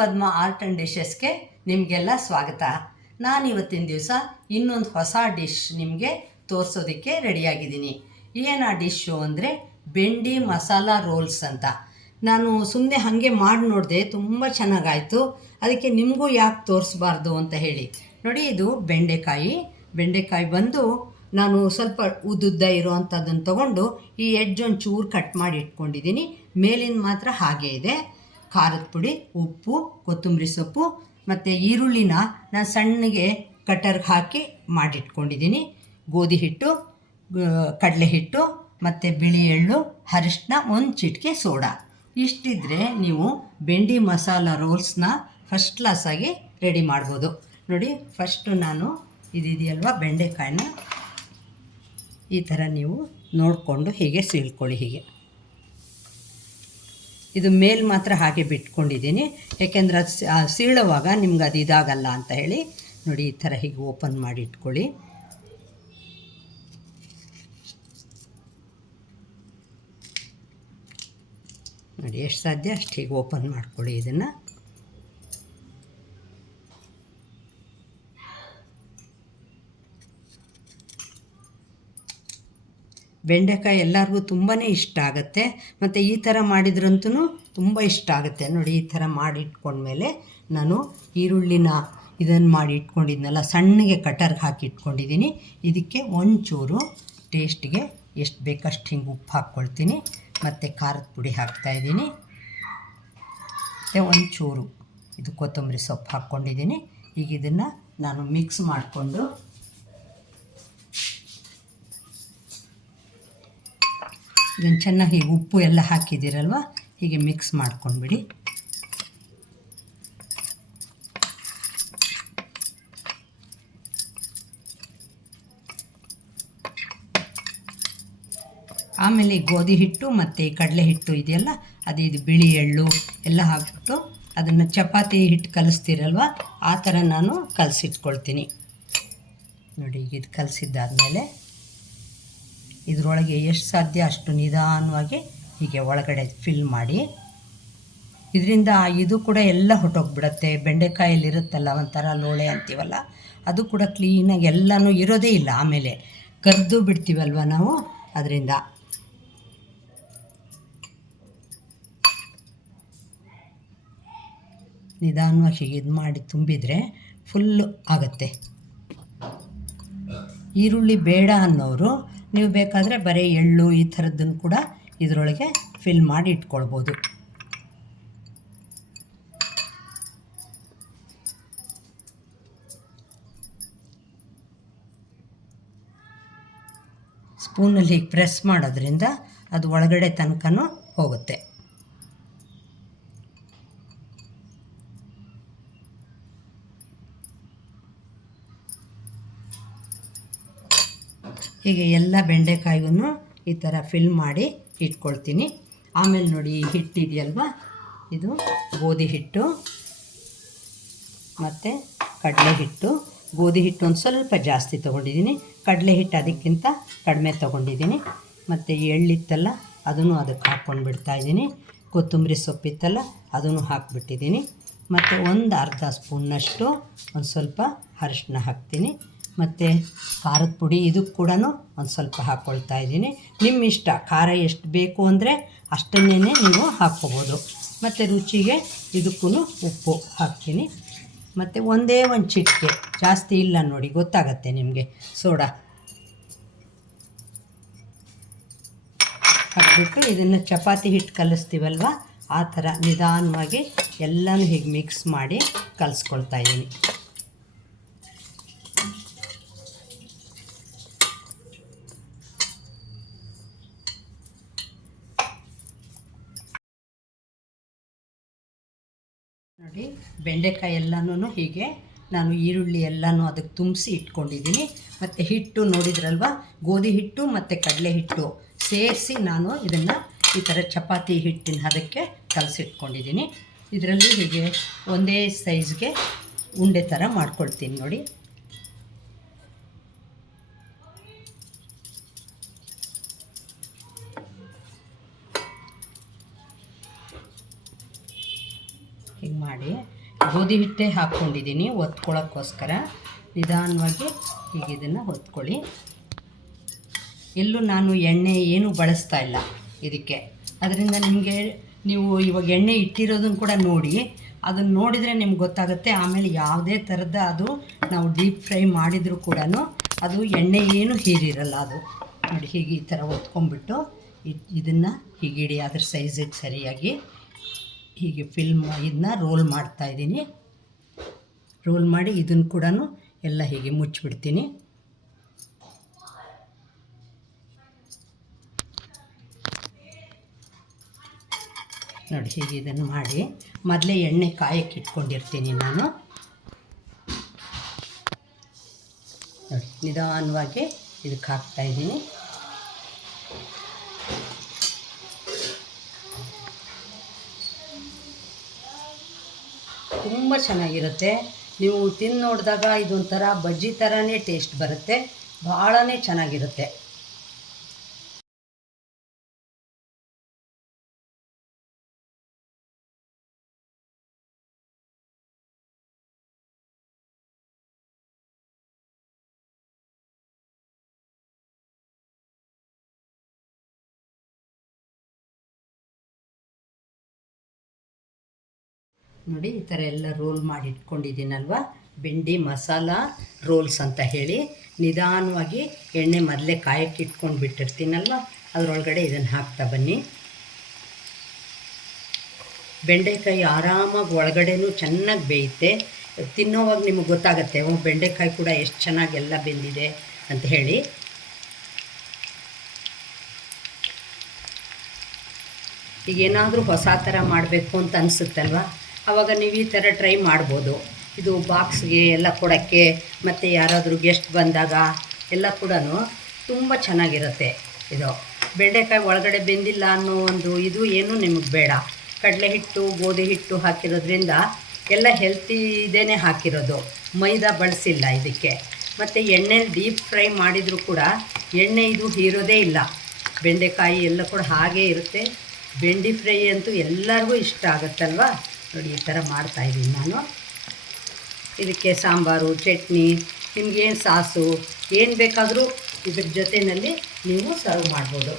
Padma art and ಡಿಶಸ್ಗೆ ನಿಮಗೆಲ್ಲ ಸ್ವಾಗತ. ನಾನು ಇವತ್ತಿನ ದಿವಸ ಇನ್ನೊಂದು ಹೊಸ ಡಿಶ್ ನಿಮಗೆ ತೋರಿಸೋದಕ್ಕೆ ರೆಡಿಯಾಗಿದ್ದೀನಿ. ಏನು ಆ ಡಿಶ್ಶು ಅಂದರೆ ಬೆಂಡಿ ಮಸಾಲ ರೋಲ್ಸ್ ಅಂತ. ನಾನು ಸುಮ್ಮನೆ ಹಾಗೆ ಮಾಡಿ ನೋಡಿದೆ, ತುಂಬ ಚೆನ್ನಾಗಾಯಿತು. ಅದಕ್ಕೆ ನಿಮಗೂ ಯಾಕೆ ತೋರಿಸ್ಬಾರ್ದು ಅಂತ ಹೇಳಿ. ನೋಡಿ, ಇದು ಬೆಂಡೆಕಾಯಿ. ಬೆಂಡೆಕಾಯಿ ಬಂದು ನಾನು ಸ್ವಲ್ಪ ಉದ್ದುದ್ದ ಇರೋವಂಥದ್ದನ್ನು ತೊಗೊಂಡು ಈ ಎಡ್ಜ್ ಒಂದು ಚೂರು ಕಟ್ ಮಾಡಿ ಇಟ್ಕೊಂಡಿದ್ದೀನಿ. ಮೇಲಿನ ಮಾತ್ರ ಹಾಗೆ ಇದೆ. ಖಾರದ ಪುಡಿ, ಉಪ್ಪು, ಕೊತ್ತಂಬರಿ ಸೊಪ್ಪು ಮತ್ತು ಈರುಳ್ಳಿನ ನಾನು ಸಣ್ಣಗೆ ಕಟರ್ಗೆ ಹಾಕಿ ಮಾಡಿಟ್ಕೊಂಡಿದ್ದೀನಿ. ಗೋಧಿ ಹಿಟ್ಟು ಕಡಲೆ ಹಿಟ್ಟು ಮತ್ತು ಬಿಳಿ ಎಳ್ಳು ಅರಿಶಿನ ಒಂದು ಚಿಟಿಕೆ ಸೋಡಾ. ಇಷ್ಟಿದ್ರೆ ನೀವು ಬೆಂಡಿ ಮಸಾಲ ರೋಲ್ಸ್ನ ಫಸ್ಟ್ ಕ್ಲಾಸಾಗಿ ರೆಡಿ ಮಾಡ್ಬೋದು. ನೋಡಿ ಫಸ್ಟು ನಾನು ಇದಿದೆಯಲ್ವ ಬೆಂಡೆಕಾಯಿನ? ಈ ಥರ ನೀವು ನೋಡಿಕೊಂಡು ಹೀಗೆ ಸೀಳ್ಕೊಳ್ಳಿ ಹೀಗೆ. ಇದು ಮೇಲ್ ಮಾತ್ರ ಹಾಗೆ ಬಿಟ್ಕೊಂಡಿದ್ದೀನಿ. ಯಾಕೆಂದರೆ ಅದು ಸೀಳುವಾಗ ನಿಮ್ಗೆ ಅದು ಇದಾಗಲ್ಲ ಅಂತ ಹೇಳಿ ನೋಡಿ ಈ ಥರ ಹೀಗೆ ಓಪನ್ ಮಾಡಿ ಇಟ್ಕೊಳ್ಳಿ. ನೋಡಿ, ಎಷ್ಟು ಸಾಧ್ಯ ಅಷ್ಟು ಹೀಗೆ ಓಪನ್ ಮಾಡ್ಕೊಳ್ಳಿ ಇದನ್ನು. ಬೆಂಡೆಕಾಯಿ ಎಲ್ಲರಿಗೂ ತುಂಬಾ ಇಷ್ಟ ಆಗುತ್ತೆ. ಮತ್ತು ಈ ಥರ ಮಾಡಿದ್ರಂತೂ ತುಂಬ ಇಷ್ಟ ಆಗುತ್ತೆ. ನೋಡಿ, ಈ ಥರ ಮಾಡಿ ಇಟ್ಕೊಂಡ್ಮೇಲೆ ನಾನು ಈರುಳ್ಳಿನ ಇದನ್ನು ಮಾಡಿ ಇಟ್ಕೊಂಡಿದ್ನಲ್ಲ, ಸಣ್ಣಗೆ ಕಟರ್ಗೆ ಹಾಕಿ ಇಟ್ಕೊಂಡಿದ್ದೀನಿ ಇದಕ್ಕೆ ಒಂಚೂರು ಟೇಸ್ಟಿಗೆ ಎಷ್ಟು ಬೇಕಷ್ಟು ಹಿಂಗೆ ಉಪ್ಪು ಹಾಕ್ಕೊಳ್ತೀನಿ. ಮತ್ತು ಖಾರದ ಪುಡಿ ಹಾಕ್ತಾಯಿದ್ದೀನಿ ಮತ್ತು ಒಂಚೂರು ಇದು ಕೊತ್ತಂಬರಿ ಸೊಪ್ಪು ಹಾಕ್ಕೊಂಡಿದ್ದೀನಿ ಈಗ ಇದನ್ನು ನಾನು ಮಿಕ್ಸ್ ಮಾಡಿಕೊಂಡು ಇದನ್ನು ಚೆನ್ನಾಗಿ ಹೀಗೆ ಉಪ್ಪು ಎಲ್ಲ ಹಾಕಿದ್ದೀರಲ್ವ? ಹೀಗೆ ಮಿಕ್ಸ್ ಮಾಡ್ಕೊಂಡ್ಬಿಡಿ. ಆಮೇಲೆ ಗೋಧಿ ಹಿಟ್ಟು ಮತ್ತು ಕಡಲೆ ಹಿಟ್ಟು ಇದೆಯಲ್ಲ, ಅದು ಇದು ಬಿಳಿ ಎಳ್ಳು ಎಲ್ಲ ಹಾಕ್ಬಿಟ್ಟು ಅದನ್ನು ಚಪಾತಿ ಹಿಟ್ಟು ಕಲಿಸ್ತೀರಲ್ವ, ಆ ಥರ ನಾನು ಕಲಸಿಟ್ಕೊಳ್ತೀನಿ. ನೋಡಿ, ಈಗ ಇದು ಕಲಸಿದ್ದಾದಮೇಲೆ ಇದರೊಳಗೆ ಎಷ್ಟು ಸಾಧ್ಯ ಅಷ್ಟು ನಿಧಾನವಾಗಿ ಹೀಗೆ ಒಳಗಡೆ ಫಿಲ್ ಮಾಡಿ. ಇದರಿಂದ ಇದು ಕೂಡ ಎಲ್ಲ ಹೊಟ್ಟೋಗ್ಬಿಡತ್ತೆ. ಬೆಂಡೆಕಾಯಲ್ಲಿ ಇರುತ್ತಲ್ಲ ಒಂಥರ ಲೋಳೆ ಅಂತೀವಲ್ಲ, ಅದು ಕೂಡ ಕ್ಲೀನಾಗಿ ಎಲ್ಲನೂ ಇರೋದೇ ಇಲ್ಲ. ಆಮೇಲೆ ಕರೆದು ಬಿಡ್ತೀವಲ್ವ ನಾವು? ಅದರಿಂದ. ನಿಧಾನವಾಗಿ ಇದು ಮಾಡಿ ತುಂಬಿದರೆ ಫುಲ್ಲು ಆಗುತ್ತೆ. ಈರುಳ್ಳಿ ಬೇಡ ಅನ್ನೋರು ನೀವು ಬೇಕಾದರೆ ಬರೀ ಎಳ್ಳು ಈ ಥರದ್ದನ್ನು ಕೂಡ ಇದರೊಳಗೆ ಫಿಲ್ ಮಾಡಿ ಇಟ್ಕೊಳ್ಬೋದು. ಸ್ಪೂನಲ್ಲಿ ಪ್ರೆಸ್ ಮಾಡೋದ್ರಿಂದ ಅದು ಒಳಗಡೆ ತನಕನೂ ಹೋಗುತ್ತೆ. ಹೀಗೆ ಎಲ್ಲ ಬೆಂಡೆಕಾಯಿಗೂ ಈ ಥರ ಫಿಲ್ ಮಾಡಿ ಇಟ್ಕೊಳ್ತೀನಿ. ಆಮೇಲೆ ನೋಡಿ ಈ ಹಿಟ್ಟಿದೆಯಲ್ವ ಇದು ಗೋಧಿ ಹಿಟ್ಟು ಮತ್ತು ಕಡಲೆ ಹಿಟ್ಟು. ಗೋಧಿ ಹಿಟ್ಟು ಒಂದು ಸ್ವಲ್ಪ ಜಾಸ್ತಿ ತೊಗೊಂಡಿದ್ದೀನಿ. ಕಡಲೆ ಹಿಟ್ಟು ಅದಕ್ಕಿಂತ ಕಡಿಮೆ ತೊಗೊಂಡಿದ್ದೀನಿ. ಮತ್ತು ಎಳ್ಳಿತ್ತಲ್ಲ ಅದನ್ನು ಅದಕ್ಕೆ ಹಾಕ್ಕೊಂಡು ಬಿಡ್ತಾಯಿದ್ದೀನಿ ಕೊತ್ತಂಬರಿ ಸೊಪ್ಪಿತ್ತಲ್ಲ ಅದನ್ನು ಹಾಕ್ಬಿಟ್ಟಿದ್ದೀನಿ. ಮತ್ತು ಒಂದು ಅರ್ಧ ಸ್ಪೂನ್ನಷ್ಟು ಒಂದು ಸ್ವಲ್ಪ ಅರಿಶಿನ ಹಾಕ್ತೀನಿ. ಮತ್ತು ಖಾರದ ಪುಡಿ ಇದು ಕೂಡ ಒಂದು ಸ್ವಲ್ಪ ಹಾಕ್ಕೊಳ್ತಾ ಇದ್ದೀನಿ. ನಿಮ್ಮ ಇಷ್ಟ, ಖಾರ ಎಷ್ಟು ಬೇಕು ಅಂದರೆ ಅಷ್ಟನ್ನೇ ನೀವು ಹಾಕ್ಕೋಬೋದು. ಮತ್ತು ರುಚಿಗೆ ಇದಕ್ಕೂ ಉಪ್ಪು ಹಾಕ್ತೀನಿ. ಮತ್ತು ಒಂದೇ ಒಂದು ಚಿಟಿಕೆ, ಜಾಸ್ತಿ ಇಲ್ಲ ನೋಡಿ, ಗೊತ್ತಾಗತ್ತೆ ನಿಮಗೆ. ಸೋಡಾ. ಹಾಕ್ಬಿಟ್ಟು ಇದನ್ನು ಚಪಾತಿ ಹಿಟ್ಟು ಕಲಿಸ್ತೀವಲ್ವ? ಆ ಥರ ನಿಧಾನವಾಗಿ ಎಲ್ಲನೂ ಹೀಗೆ ಮಿಕ್ಸ್ ಮಾಡಿ ಕಲಿಸ್ಕೊಳ್ತಾ ಇದ್ದೀನಿ. ನೋಡಿ ಬೆಂಡೆಕಾಯಿ ಎಲ್ಲನೂ ಹೀಗೆ ನಾನು ಈರುಳ್ಳಿ ಎಲ್ಲನೂ ಅದಕ್ಕೆ ತುಂಬಿಸಿ ಇಟ್ಕೊಂಡಿದ್ದೀನಿ. ಮತ್ತು ಹಿಟ್ಟು ನೋಡಿದ್ರಲ್ವ? ಗೋಧಿ ಹಿಟ್ಟು ಮತ್ತು ಕಡಲೆ ಹಿಟ್ಟು ಸೇರಿಸಿ ನಾನು ಇದನ್ನು ಈ ಥರ ಚಪಾತಿ ಹಿಟ್ಟಿನ ಅದಕ್ಕೆ ಕಲಸಿಟ್ಕೊಂಡಿದ್ದೀನಿ. ಇದರಲ್ಲಿ ಹೀಗೆ ಒಂದೇ ಸೈಜ್ಗೆ ಉಂಡೆ ಥರ ಮಾಡ್ಕೊಳ್ತೀನಿ ನೋಡಿ. ಮಾಡಿ ಗೋಧಿ ಹಿಟ್ಟೆ ಹಾಕ್ಕೊಂಡಿದ್ದೀನಿ ಒತ್ಕೊಳ್ಳೋಕ್ಕೋಸ್ಕರ. ನಿಧಾನವಾಗಿ ಹೀಗೆ ಇದನ್ನು ಹೊತ್ಕೊಳ್ಳಿ ಎಲ್ಲೂ ನಾನು ಎಣ್ಣೆ ಏನೂ ಬಳಸ್ತಾ ಇಲ್ಲ ಇದಕ್ಕೆ. ಅದರಿಂದ ನಿಮಗೆ ನೀವು ಇವಾಗ ಎಣ್ಣೆ ಇಟ್ಟಿರೋದನ್ನು ಕೂಡ ನೋಡಿ. ಅದನ್ನು ನೋಡಿದರೆ ನಿಮ್ಗೆ ಗೊತ್ತಾಗುತ್ತೆ. ಆಮೇಲೆ ಯಾವುದೇ ಥರದ ಅದು ನಾವು ಡೀಪ್ ಫ್ರೈ ಮಾಡಿದರೂ ಕೂಡ ಅದು ಎಣ್ಣೆ ಏನು ಹೀರಿರಲ್ಲ ಅದು. ನೋಡಿ ಹೀಗೆ ಈ ಥರ ಒತ್ಕೊಂಡ್ಬಿಟ್ಟು ಇದನ್ನು ಹೀಗಿಡಿ ಇಡಿ ಅದ್ರ ಸೈಜಿಗೆ ಸರಿಯಾಗಿ ಹೀಗೆ ಫಿಲ್ಮ್ ಇದನ್ನ ರೋಲ್ ಮಾಡ್ತಾ ಇದ್ದೀನಿ. ರೋಲ್ ಮಾಡಿ ಇದನ್ನು ಕೂಡ ಎಲ್ಲ ಹೀಗೆ ಮುಚ್ಚಿಬಿಡ್ತೀನಿ. ನೋಡಿ ಹೀಗೆ ಇದನ್ನು ಮಾಡಿ ಮೊದಲೇ ಎಣ್ಣೆ ಕಾಯಕ್ಕೆ ಇಟ್ಕೊಂಡಿರ್ತೀನಿ ನಾನು. ನಿಧಾನವಾಗಿ ಇದಕ್ಕೆ ಹಾಕ್ತಾ ತುಂಬ ಚೆನ್ನಾಗಿರುತ್ತೆ. ನೀವು ತಿಂದು ನೋಡಿದಾಗ ಇದೊಂಥರ ಬಜ್ಜಿ ಥರನೇ ಟೇಸ್ಟ್ ಬರುತ್ತೆ. ಭಾಳನೇ ಚೆನ್ನಾಗಿರುತ್ತೆ. ನೋಡಿ, ಈ ಥರ ಎಲ್ಲ ರೋಲ್ ಮಾಡಿ ಇಟ್ಕೊಂಡಿದ್ದೀನಲ್ವ? ಬೆಂಡಿ ಮಸಾಲ ರೋಲ್ಸ್ ಅಂತ ಹೇಳಿ. ನಿಧಾನವಾಗಿ ಎಣ್ಣೆ ಮೊದಲೇ ಕಾಯಕ್ಕೆ ಇಟ್ಕೊಂಡು ಬಿಟ್ಟಿರ್ತೀನಲ್ವ? ಅದರೊಳಗಡೆ ಇದನ್ನು ಹಾಕ್ತಾ ಬನ್ನಿ. ಬೆಂಡೆಕಾಯಿ ಆರಾಮಾಗಿ ಒಳಗಡೆನೂ ಚೆನ್ನಾಗಿ ಬೇಯುತ್ತೆ. ತಿನ್ನೋವಾಗ ನಿಮಗೆ ಗೊತ್ತಾಗುತ್ತೆ, ಓ, ಬೆಂಡೆಕಾಯಿ ಕೂಡ ಎಷ್ಟು ಚೆನ್ನಾಗಿ ಎಲ್ಲ ಬೆಂದಿದೆ ಅಂತ ಹೇಳಿ. ಈಗ ಏನಾದರೂ ಹೊಸ ಥರ ಮಾಡಬೇಕು ಅಂತ ಅನಿಸುತ್ತಲ್ವ? ಆವಾಗ ನೀವು ಈ ಥರ ಟ್ರೈ ಮಾಡ್ಬೋದು. ಇದು ಬಾಕ್ಸ್ಗೆ ಎಲ್ಲ ಕೊಡೋಕ್ಕೆ, ಮತ್ತು ಯಾರಾದರೂ ಗೆಸ್ಟ್ ಬಂದಾಗ ಎಲ್ಲ ಕೂಡ ತುಂಬ ಚೆನ್ನಾಗಿರುತ್ತೆ ಇದು. ಬೆಂಡೆಕಾಯಿ ಒಳಗಡೆ ಬೆಂದಿಲ್ಲ ಅನ್ನೋ ಒಂದು ಇದು ಏನು ನಿಮಗೆ ಬೇಡ. ಕಡಲೆ ಹಿಟ್ಟು ಗೋಧಿ ಹಿಟ್ಟು ಹಾಕಿರೋದ್ರಿಂದ ಎಲ್ಲ ಹೆಲ್ತಿ ಇದೇ ಹಾಕಿರೋದು. ಮೈದಾ ಬಳಸಿಲ್ಲ ಇದಕ್ಕೆ. ಮತ್ತು ಎಣ್ಣೆಲಿ ಡೀಪ್ ಫ್ರೈ ಮಾಡಿದರೂ ಕೂಡ ಎಣ್ಣೆ ಇದು ಹೀರೋದೇ ಇಲ್ಲ. ಬೆಂಡೆಕಾಯಿ ಎಲ್ಲ ಕೂಡ ಹಾಗೇ ಇರುತ್ತೆ. ಬೆಂಡಿ ಫ್ರೈ ಅಂತೂ ಎಲ್ಲರಿಗೂ ಇಷ್ಟ ಆಗುತ್ತಲ್ವ? ನೋಡಿ ಈ ಥರ ಮಾಡ್ತಾಯಿದ್ದೀನಿ ನಾನು. ಇದಕ್ಕೆ ಸಾಂಬಾರು, ಚಟ್ನಿ ನಿಮಗೇನು ಸಾಸು, ಏನು ಬೇಕಾದರೂ ಇದ್ರ ಜೊತೆಯಲ್ಲಿ ನೀವು ಸರ್ವ್ ಮಾಡ್ಬೋದು.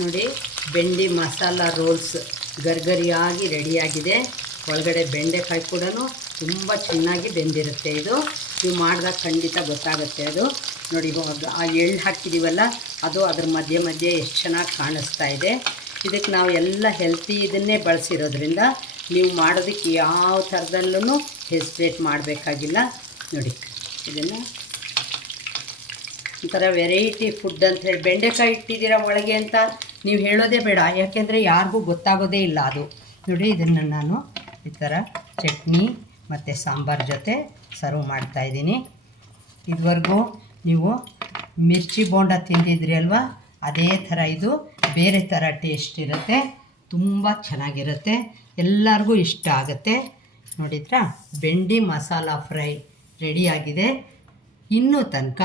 ನೋಡಿ, ಬೆಂಡಿ ಮಸಾಲ ರೋಲ್ಸ್ ಗರ್ಗರಿಯಾಗಿ ರೆಡಿಯಾಗಿದೆ. ಒಳಗಡೆ ಬೆಂಡೆಕಾಯಿ ಕೂಡ ತುಂಬ ಚೆನ್ನಾಗಿ ಬೆಂದಿರುತ್ತೆ ಇದು. ನೀವು ಮಾಡಿದಾಗ ಖಂಡಿತ ಗೊತ್ತಾಗುತ್ತೆ ಅದು. ನೋಡಿ ಆ ಎಳ್ಳು ಹಾಕಿದ್ದೀವಲ್ಲ ಅದು ಅದ್ರ ಮಧ್ಯೆ ಮಧ್ಯೆ ಎಷ್ಟು ಚೆನ್ನಾಗಿ ಕಾಣಿಸ್ತಾ ಇದೆ. ಇದಕ್ಕೆ ನಾವು ಎಲ್ಲ ಹೆಲ್ತಿ ಇದನ್ನೇ ಬಳಸಿರೋದ್ರಿಂದ ನೀವು ಮಾಡೋದಕ್ಕೆ ಯಾವ ಥರದಲ್ಲೂ ಹೆಸ್ಟೇಟ್ ಮಾಡಬೇಕಾಗಿಲ್ಲ. ನೋಡಿ, ಇದನ್ನು ಒಂಥರ ವೆರೈಟಿ ಫುಡ್ ಅಂತ ಹೇಳಿ. ಬೆಂಡೆಕಾಯಿ ಇಟ್ಟಿದ್ದೀರಾ ಒಳಗೆ ಅಂತ? ನೀವು ಹೇಳೋದೇ ಬೇಡ, ಯಾಕೆಂದರೆ ಯಾರಿಗೂ ಗೊತ್ತಾಗೋದೇ ಇಲ್ಲ ಅದು. ನೋಡಿ, ಇದನ್ನು ನಾನು ಈ ಥರ ಚಟ್ನಿ ಮತ್ತು ಸಾಂಬಾರ್ ಜೊತೆ ಸರ್ವ್ ಮಾಡ್ತಾಯಿದ್ದೀನಿ ಇದುವರೆಗೂ ನೀವು ಮಿರ್ಚಿ ಬೋಂಡ ತಿಂದಿದ್ರಿ ಅಲ್ವಾ? ಅದೇ ಥರ ಇದು ಬೇರೆ ಥರ ಟೇಸ್ಟ್ ಇರುತ್ತೆ. ತುಂಬ ಚೆನ್ನಾಗಿರುತ್ತೆ. ಎಲ್ಲರಿಗೂ ಇಷ್ಟ ಆಗುತ್ತೆ. ನೋಡಿದ್ರಾ? ಬೆಂಡಿ ಮಸಾಲ ಫ್ರೈ ರೆಡಿಯಾಗಿದೆ ಇನ್ನೂ ತನಕ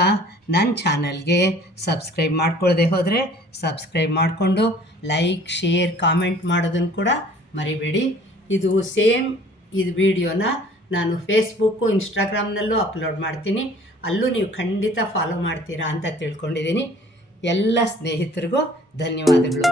ನನ್ನ ಚಾನಲ್ಗೆ ಸಬ್ಸ್ಕ್ರೈಬ್ ಮಾಡ್ಕೊಳ್ಳದೆ ಹೋದರೆ ಸಬ್ಸ್ಕ್ರೈಬ್ ಮಾಡಿಕೊಂಡು ಲೈಕ್, ಶೇರ್, ಕಾಮೆಂಟ್ ಮಾಡೋದನ್ನು ಕೂಡ ಮರಿಬೇಡಿ. ಇದು ಸೇಮ್ ಇದು ವಿಡಿಯೋನ ನಾನು ಫೇಸ್ಬುಕ್ಕು, ಇನ್ಸ್ಟಾಗ್ರಾಮ್ನಲ್ಲೂ ಅಪ್ಲೋಡ್ ಮಾಡ್ತೀನಿ. ಅಲ್ಲೂ ನೀವು ಖಂಡಿತ ಫಾಲೋ ಮಾಡ್ತೀರಾ ಅಂತ ತಿಳ್ಕೊಂಡಿದ್ದೀನಿ. ಎಲ್ಲ ಸ್ನೇಹಿತರಿಗೂ ಧನ್ಯವಾದಗಳು.